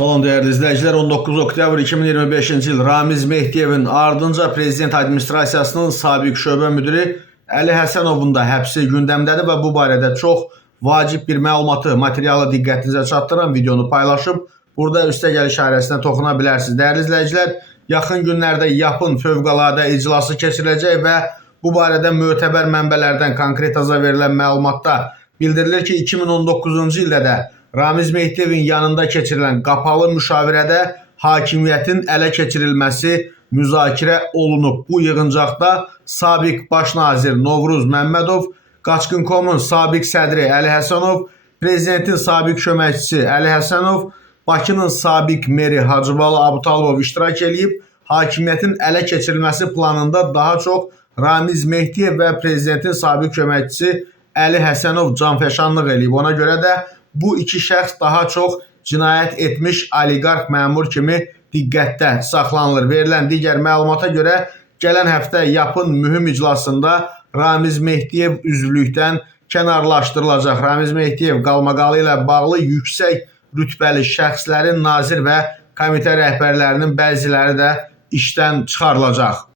Salam değerli izləyicilər, 19 oktyabr 2025-ci il Ramiz Mehdiyevin ardınca prezident administrasiyasının sabiq şöbə müdiri Əli Həsənovun da həbsi gündəmdədir və bu barədə çox vacib bir məlumatı, materialı diqqətinizə çatdıran videonu paylaşıb, burada üstəgəl işarəsinə toxuna bilərsiniz. Değerli izləyicilər, yaxın günlərdə YAP-ın fövqəladə iclası keçiriləcək və bu barədə mötəbər mənbələrdən konkretaza verilən məlumatda bildirilir ki, 2019-cu ildə də Ramiz Mehdiyevin yanında keçirilən qapalı müşavirədə hakimiyyətin ələ keçirilməsi müzakirə olunub. Bu yığıncaqda sabiq baş nazir Novruz Məmmədov, Qaçqın.com-un sabiq sədri Əli Həsənov, prezidentin sabiq köməkçisi Əli Həsənov, Bakının sabiq meri Hacıbalı Abutalov iştirak edib, hakimiyyətin ələ keçirilməsi planında daha çox Ramiz Mehdiyev və prezidentin sabiq köməkçisi Əli Həsənov canfəşanlıq edib. Ona görə də bu iki şəxs daha çox cinayət etmiş oliqarx məmur kimi diqqətdə saxlanılır. Verilən digər məlumata görə gələn həftə YAP-ın mühüm iclasında Ramiz Mehdiyev üzvlükdən kənarlaşdırılacaq. Ramiz Mehdiyev qalmaqalı ilə bağlı yüksək rütbəli şəxslərin nazir və komitə rəhbərlərinin bəziləri də işdən çıxarılacaq.